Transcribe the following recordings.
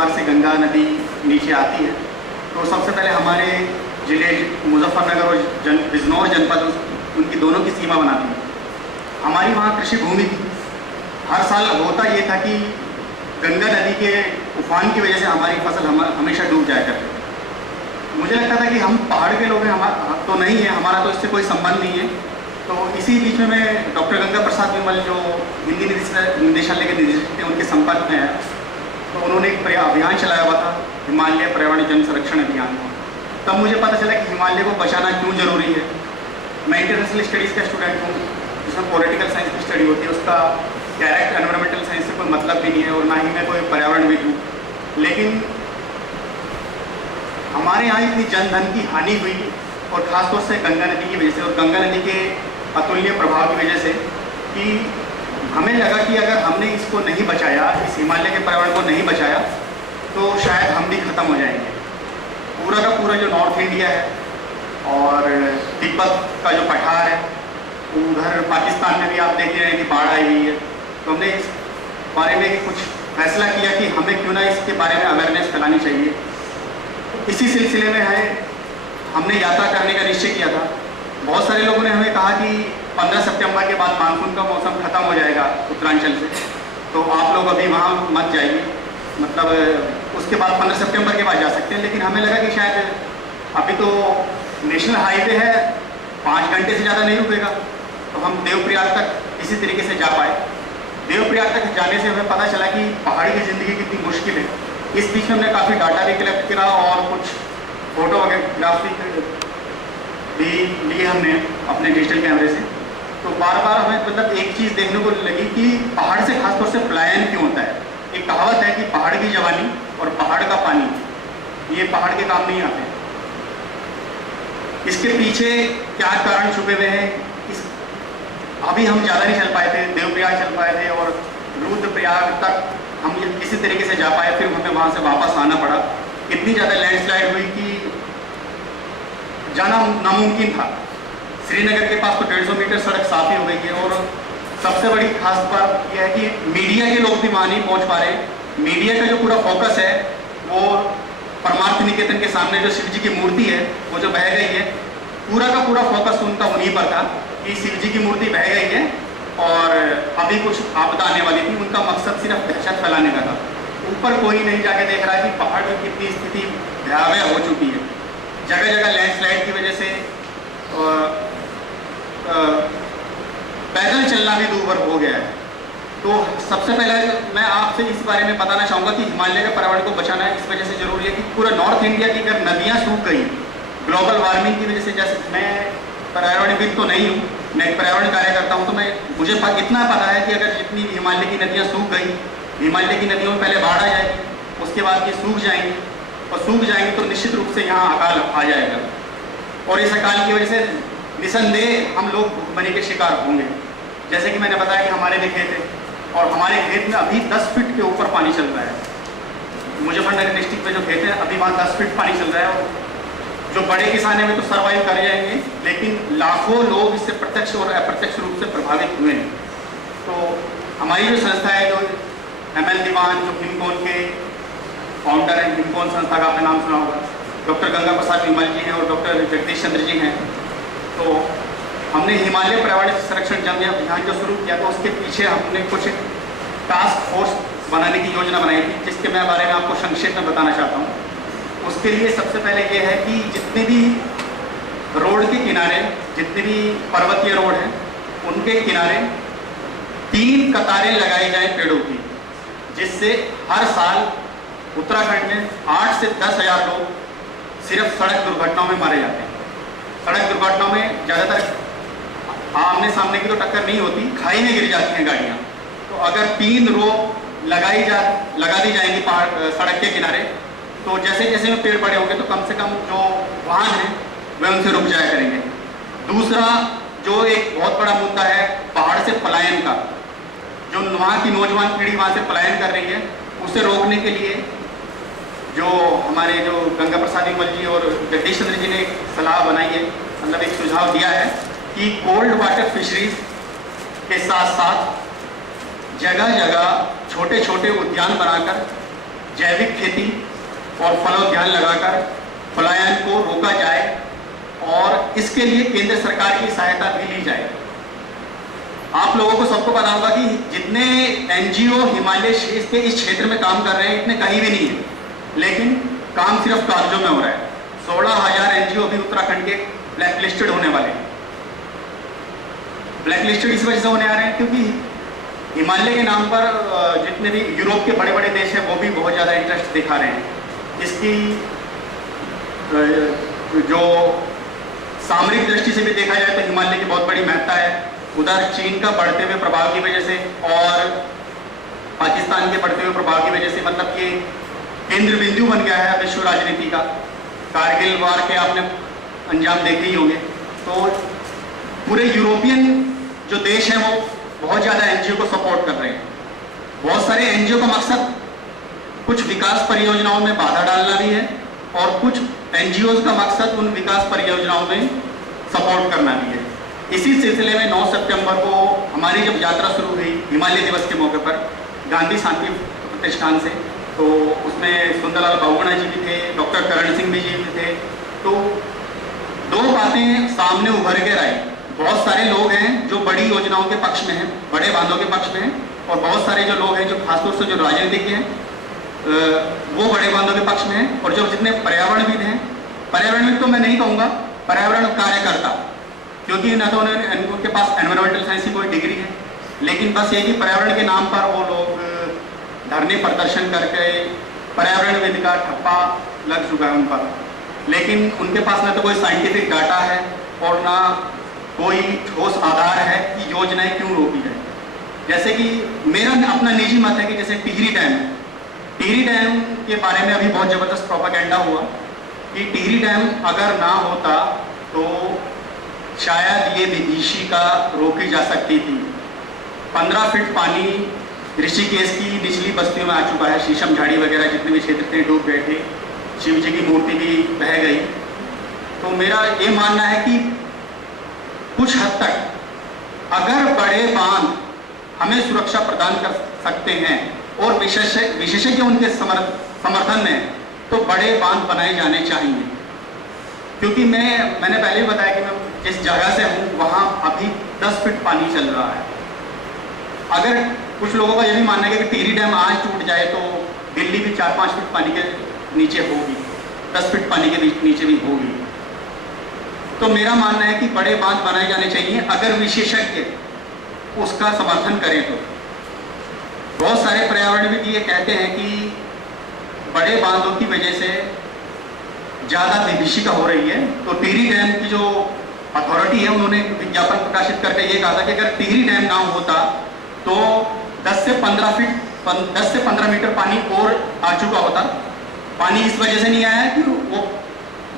हरिद्वार से गंगा नदी नीचे आती है। तो सबसे पहले हमारे जिले मुजफ्फरनगर और बिजनौर जनपद उनकी दोनों की सीमा बनाती है। हमारी वहाँ कृषि भूमि थी। हर साल होता ये था कि गंगा नदी के उफान की वजह से हमारी फसल हमेशा डूब जाया करती। मुझे लगता था कि हम पहाड़ के लोग हैं, हमारा तो नहीं है, हमारा तो इससे कोई संबंध नहीं है। तो इसी बीच में मैं डॉक्टर गंगा प्रसाद विमल जो हिंदी निदेशालय के निदेशक थे उनके संपर्क में आया। तो उन्होंने एक अभियान चलाया हुआ था, हिमालय पर्यावरण जन संरक्षण अभियान। तब मुझे पता चला कि हिमालय को बचाना क्यों जरूरी है। मैं इंटरनेशनल स्टडीज़ का स्टूडेंट हूँ, जिसमें पॉलिटिकल साइंस की स्टडी होती है, उसका डायरेक्ट एनवायरमेंटल साइंस से कोई मतलब भी नहीं है और ना ही मैं कोई पर्यावरणविद हूँ। लेकिन हमारे यहाँ इतनी जनधन की हानि हुई और ख़ासतौर से गंगा नदी की वजह से और गंगा नदी के अतुल्य प्रभाव की वजह से कि हमें लगा कि अगर हमने इसको नहीं बचाया, इस हिमालय के पर्यावरण को नहीं बचाया, तो शायद हम भी ख़त्म हो जाएंगे। पूरा का पूरा जो नॉर्थ इंडिया है और तिब्बत का जो पठार है, उधर पाकिस्तान में भी आप देख रहे हैं कि बाढ़ आई हुई है। तो हमने इस बारे में कुछ फैसला किया कि हमें क्यों ना इसके बारे में अवेयरनेस फैलानी चाहिए। इसी सिलसिले में है हमने यात्रा करने का निश्चय किया था। बहुत सारे लोगों ने हमें कहा कि 15 सितंबर के बाद मानसून का मौसम ख़त्म हो जाएगा उत्तरांचल से, तो आप लोग अभी वहाँ मत जाइए, मतलब उसके बाद 15 सितंबर के बाद जा सकते हैं। लेकिन हमें लगा कि शायद अभी तो नेशनल हाईवे है, 5 घंटे से ज़्यादा नहीं रुकेगा, तो हम देवप्रयाग तक इसी तरीके से जा पाए। देवप्रयाग तक जाने से हमें पता चला कि पहाड़ी की ज़िंदगी कितनी मुश्किल है। इस बीच में हमने काफ़ी डाटा भी कलेक्ट किया और कुछ फोटो वगैरह भी लिए हमने अपने डिजिटल कैमरे से। तो बार बार हमें मतलब एक चीज़ देखने को लगी कि पहाड़ से खासतौर से पलायन क्यों होता है। एक कहावत है कि पहाड़ की जवानी और पहाड़ का पानी, ये पहाड़ के काम नहीं आते। इसके पीछे क्या कारण छुपे हुए हैं, अभी हम ज़्यादा नहीं चल पाए थे, देवप्रयाग चल पाए थे और रुद्रप्रयाग तक हम किसी तरीके से जा पाए, फिर हमें वहाँ से वापस आना पड़ा। इतनी ज़्यादा लैंडस्लाइड हुई कि जाना नामुमकिन था। श्रीनगर के पास तो 150 मीटर सड़क साफ ही हो गई है और सबसे बड़ी खास बात यह है कि मीडिया के लोग भी वहाँ नहीं पहुँच पा रहे। मीडिया का जो पूरा फोकस है वो परमार्थ निकेतन के सामने जो शिव जी की मूर्ति है वो जो बह गई है, पूरा का पूरा फोकस उनका उन्हीं पर था कि शिव जी की मूर्ति बह गई है और अभी कुछ आपदा आने वाली थी। उनका मकसद सिर्फ दहशत फैलाने का था। ऊपर कोई नहीं जाके देख रहा है कि पहाड़ की कितनी स्थिति भयावह हो चुकी है। जगह जगह लैंडस्लाइड की वजह से पैदल चलना भी दूभर हो गया है। तो सबसे पहले मैं आपसे इस बारे में बताना चाहूँगा कि हिमालय के पर्यावरण को बचाना इस वजह से जरूरी है कि पूरा नॉर्थ इंडिया की अगर नदियाँ सूख गई ग्लोबल वार्मिंग की वजह से, जैसे मैं पर्यावरणविद तो नहीं हूँ, मैं एक पर्यावरण कार्यकर्ता हूँ, तो मुझे इतना पता है कि अगर जितनी हिमालय की नदियाँ सूख गई, हिमालय की नदियों में पहले बाढ़ आ जाएगी, उसके बाद ये सूख जाएंगी और सूख जाएंगी तो निश्चित रूप से यहाँ अकाल आ जाएगा और इस अकाल की वजह से निसंदेह हम लोग भूखमरी के शिकार होंगे। जैसे कि मैंने बताया कि हमारे भी खेत है और हमारे खेत में अभी 10 फीट के ऊपर पानी चल रहा है। मुजफ्फरनगर डिस्ट्रिक्ट में जो खेत है अभी वहाँ 10 फीट पानी चल रहा है और जो बड़े किसान हैं वे तो सर्वाइव कर जाएंगे, लेकिन लाखों लोग इससे प्रत्यक्ष और अप्रत्यक्ष रूप से प्रभावित हुए हैं। तो हमारी जो संस्था है, जो ML दीवान, जो हिमकोन के फाउंडर हैं, हिमकोन संस्था का आपने नाम सुना होगा, डॉक्टर गंगा प्रसाद विमल जी हैं और डॉक्टर जगदीश चंद्र जी हैं। तो हमने हिमालय पर्यावरण संरक्षण जन अभियान जो शुरू किया था उसके पीछे हमने कुछ टास्क फोर्स बनाने की योजना बनाई थी, जिसके मैं बारे में आपको संक्षेप में बताना चाहता हूँ। उसके लिए सबसे पहले ये है कि जितने भी रोड के किनारे, जितने भी पर्वतीय रोड हैं उनके किनारे 3 कतारें लगाई जाए पेड़ों की, जिससे हर साल उत्तराखंड में 8 से 10 हज़ार लोग सिर्फ सड़क दुर्घटनाओं में मारे जाते हैं। सड़क दुर्घटनाओं में ज़्यादातर आमने सामने की तो टक्कर नहीं होती, खाई में गिर जाती हैं गाड़ियाँ। तो अगर 3 रो लगा दी जाएंगी सड़क के किनारे, तो जैसे जैसे में पेड़ बड़े होंगे तो कम से कम जो वाहन हैं वे उनसे रुक जाया करेंगे। दूसरा जो एक बहुत बड़ा मुद्दा है पहाड़ से पलायन का, जो वहाँ की नौजवान पीढ़ी वहाँ से पलायन कर रही है, उसे रोकने के लिए जो हमारे जो गंगा प्रसाद विमल जी और जगदीश चंद्र जी ने एक सलाह बनाई है, मतलब एक सुझाव दिया है कि कोल्ड वाटर फिशरीज के साथ साथ जगह जगह छोटे छोटे उद्यान बनाकर जैविक खेती और फलोद्यान लगाकर पलायन को रोका जाए और इसके लिए केंद्र सरकार की सहायता भी ली जाए। आप लोगों को सबको पता होगा कि जितने एनजीओ हिमालय के इस क्षेत्र में काम कर रहे हैं इतने कहीं भी नहीं है, लेकिन काम सिर्फ कागजों में हो रहा है। 16,000 एनजीओ भी उत्तराखंड के ब्लैक लिस्टेड होने वाले हैं। ब्लैक लिस्टेड इस वजह से होने आ रहे हैं क्योंकि हिमालय के नाम पर जितने भी यूरोप के बड़े बड़े देश हैं वो भी बहुत ज़्यादा इंटरेस्ट दिखा रहे हैं। इसकी जो सामरिक दृष्टि से भी देखा जाए तो हिमालय की बहुत बड़ी महत्ता है। उधर चीन का बढ़ते हुए प्रभाव की वजह से और पाकिस्तान के बढ़ते हुए प्रभाव की वजह से मतलब ये केंद्र बिंदु बन गया है विश्व राजनीति का। कारगिल वार के आपने अंजाम देखे ही होंगे। तो पूरे यूरोपियन जो देश हैं वो बहुत ज़्यादा एनजीओ को सपोर्ट कर रहे हैं। बहुत सारे एनजीओ का मकसद कुछ विकास परियोजनाओं में बाधा डालना भी है और कुछ एनजीओ का मकसद उन विकास परियोजनाओं में सपोर्ट करना भी है। इसी सिलसिले में 9 सितंबर को हमारी जब यात्रा शुरू हुई हिमालय दिवस के मौके पर गांधी शांति प्रतिष्ठान से, तो उसमें सुंदरलाल बहुगुणा जी भी थे, डॉक्टर करण सिंह भी जी भी थे। तो दो बातें सामने उभर कर आई। बहुत सारे लोग हैं जो बड़ी योजनाओं के पक्ष में हैं, बड़े बांधों के पक्ष में हैं, और बहुत सारे जो लोग हैं जो खासतौर से जो राजनीतिज्ञ हैं वो बड़े बांधों के पक्ष में हैं। और जो जितने पर्यावरणविद हैं, पर्यावरणविद तो मैं नहीं कहूँगा, पर्यावरण कार्यकर्ता, क्योंकि ना तो उनके पास एनवायरमेंटल साइंस की कोई डिग्री है, लेकिन बस ये कि पर्यावरण के नाम पर वो लोग धरने प्रदर्शन करके पर्यावरणविद का ठप्पा लग चुका है उन पर। लेकिन उनके पास ना तो कोई साइंटिफिक डाटा है और ना कोई ठोस आधार है कि योजनाएं क्यों रोकी जाए। जैसे कि मेरा अपना निजी मत है कि जैसे टिहरी डैम है, टिहरी डैम के बारे में अभी बहुत ज़बरदस्त प्रोपेगेंडा हुआ कि टिहरी डैम अगर ना होता तो शायद ये विभीषिका रोकी जा सकती थी। 15 फीट पानी ऋषिकेश की निचली बस्तियों में आ चुका है। शीशम झाड़ी वगैरह जितने भी क्षेत्र थे डूब गए थे, शिव जी की मूर्ति भी बह गई। तो मेरा ये मानना है कि कुछ हद तक अगर बड़े बांध हमें सुरक्षा प्रदान कर सकते हैं और विशेषज्ञ उनके समर्थन में, तो बड़े बांध बनाए जाने चाहिए। क्योंकि मैंने पहले भी बताया कि मैं जिस जगह से हूँ वहाँ अभी 10 फीट पानी चल रहा है। अगर कुछ लोगों का ये भी मानना है कि टिहरी डैम आज टूट जाए तो दिल्ली भी 4-5 फीट पानी के नीचे होगी, 10 फीट पानी के नीचे भी होगी। तो मेरा मानना है कि बड़े बांध बनाए जाने चाहिए अगर विशेषज्ञ उसका समर्थन करें तो। बहुत सारे पर्यावरणविद ये कहते हैं कि बड़े बांधों की वजह से ज़्यादा विभीषिका हो रही है। तो टिहरी डैम की जो अथॉरिटी है उन्होंने विज्ञापन प्रकाशित करके ये कहा था कि अगर टिहरी डैम ना होता तो 10 से 15 मीटर पानी और आ चुका होता। पानी इस वजह से नहीं आया कि वो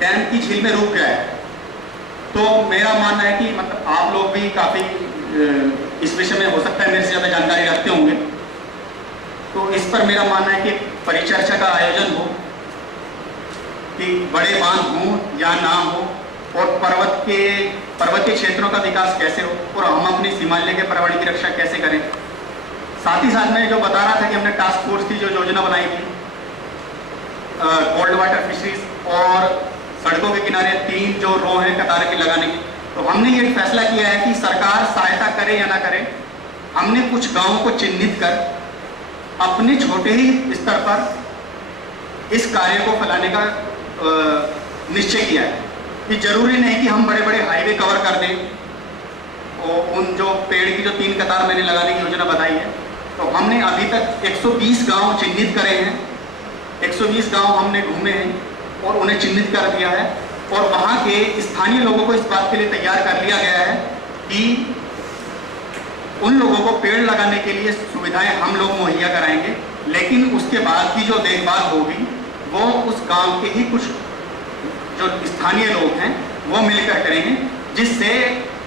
डैम की झील में रुक गया है। तो मेरा मानना है कि मतलब आप लोग भी काफ़ी इस विषय में हो सकता है मेरे से ज़्यादा जानकारी रखते होंगे। तो इस पर मेरा मानना है कि परिचर्चा का आयोजन हो कि बड़े बांध हों या ना हो, और पर्वतीय क्षेत्रों का विकास कैसे हो, और हम अपनी हिमालय के पर्यावरण की रक्षा कैसे करें। साथ ही साथ मैं जो बता रहा था कि हमने टास्क फोर्स की जो योजना बनाई थी कोल्ड वाटर फिशरीज और सड़कों के किनारे 3 जो रो हैं कतार के लगाने की, तो हमने ये फैसला किया है कि सरकार सहायता करे या ना करे, हमने कुछ गांवों को चिन्हित कर अपने छोटे ही स्तर पर इस कार्य को फैलाने का निश्चय किया है। कि जरूरी नहीं कि हम बड़े बड़े हाईवे कवर कर दें। और उन जो पेड़ की जो 3 कतार मैंने लगाने की योजना बताई है, तो हमने अभी तक 120 गांव चिन्हित करे हैं। 120 गांव हमने घूमे हैं और उन्हें चिन्हित कर दिया है, और वहाँ के स्थानीय लोगों को इस बात के लिए तैयार कर लिया गया है कि उन लोगों को पेड़ लगाने के लिए सुविधाएं हम लोग मुहैया कराएंगे, लेकिन उसके बाद की जो देखभाल होगी वो उस गांव के ही कुछ जो स्थानीय लोग हैं वो मिलकर करेंगे, जिससे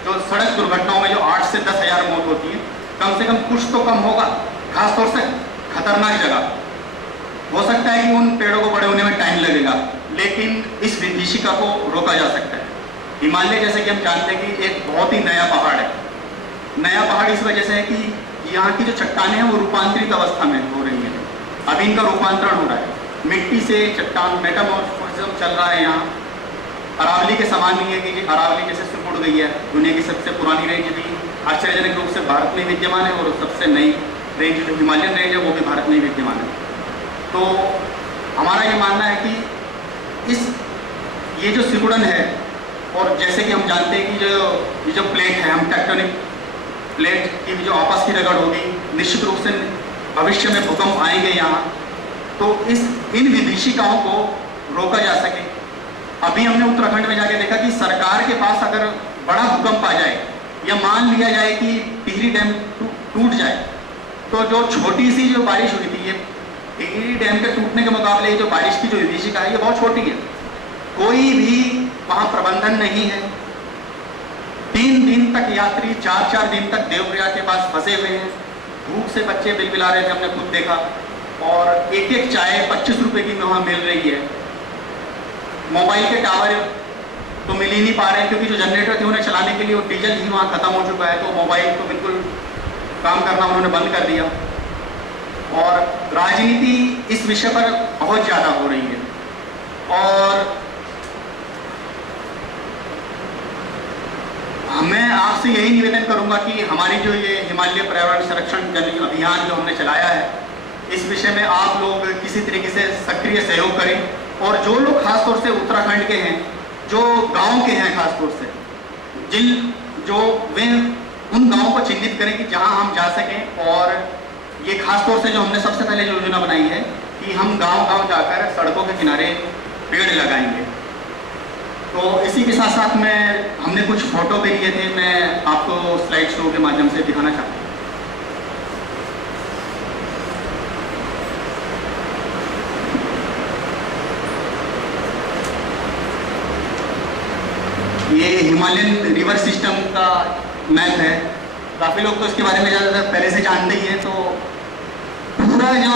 जो सड़क दुर्घटनाओं में जो 8 से 10 हज़ार मौत होती है, कम से कम कुछ तो कम होगा। खासतौर से खतरनाक जगह हो सकता है कि उन पेड़ों को बड़े होने में टाइम लगेगा, लेकिन इस विभीषिका को रोका जा सकता है। हिमालय जैसे कि हम जानते हैं कि एक बहुत ही नया पहाड़ है। नया पहाड़ इस वजह से है कि यहाँ की जो चट्टानें हैं वो रूपांतरित अवस्था में हो रही हैं। अभी इनका रूपांतरण हो रहा है, मिट्टी से चट्टान, मेटामॉर्फोसिज्म चल रहा है यहाँ। अरावली के समान नहीं है कि अरावली जैसे सिकुड़ गई है। दुनिया की सबसे पुरानी रेंज भी आश्चर्यजनक रूप से भारत में विद्यमान है, और सबसे नई रेंज जो हिमालयन रेंज है वो भी भारत में ही विद्यमान है। तो हमारा ये मानना है कि ये जो सिकुड़न है, और जैसे कि हम जानते हैं कि ये जो प्लेट है, हम टेक्टोनिक प्लेट की जो आपस की रगड़ होगी, निश्चित रूप से भविष्य में भूकंप आएंगे यहाँ, तो इन विभीषिकाओं को रोका जा सके। अभी हमने उत्तराखंड में जाके देखा कि सरकार के पास अगर बड़ा भूकंप आ जाए या मान लिया जाए कि टिहरी डैम टूट जाए, तो जो छोटी सी जो बारिश हुई थी, ये टिहरी डैम के टूटने के मुकाबले जो बारिश की जो विभीषिका है ये बहुत छोटी है। कोई भी वहाँ प्रबंधन नहीं है। 3 दिन तक यात्री 4-4 दिन तक देवप्रयाग के पास फंसे हुए हैं। भूख से बच्चे बिलबिला रहे थे, हमने खुद देखा। और एक चाय 25 रुपए की वहाँ मिल रही है। मोबाइल के टावर तो मिल ही नहीं पा रहे हैं, क्योंकि जो जनरेटर थे उन्हें चलाने के लिए वो डीजल ही वहाँ खत्म हो चुका है। तो मोबाइल तो बिल्कुल काम करना उन्होंने बंद कर दिया। और राजनीति इस विषय पर बहुत ज़्यादा हो रही है। और मैं आपसे यही निवेदन करूंगा कि हमारी जो ये हिमालय पर्यावरण संरक्षण जन अभियान जो हमने चलाया है, इस विषय में आप लोग किसी तरीके से सक्रिय सहयोग करें। और जो लोग खासतौर से उत्तराखंड के हैं, जो गांव के हैं खासतौर से, वे उन गांवों को चिन्हित करें कि जहां हम जा सकें। और ये खासतौर से जो हमने सबसे पहले जो योजना बनाई है कि हम गांव-गांव जाकर सड़कों के किनारे पेड़ लगाएंगे। तो इसी के साथ साथ में हमने कुछ फोटो भी लिए थे, मैं आपको स्लाइड शो के माध्यम से दिखाना चाहता हूँ। ये हिमालयन रिवर सिस्टम का मैप है। काफ़ी लोग तो इसके बारे में ज़्यादातर पहले से जानते ही हैं। तो पूरा जो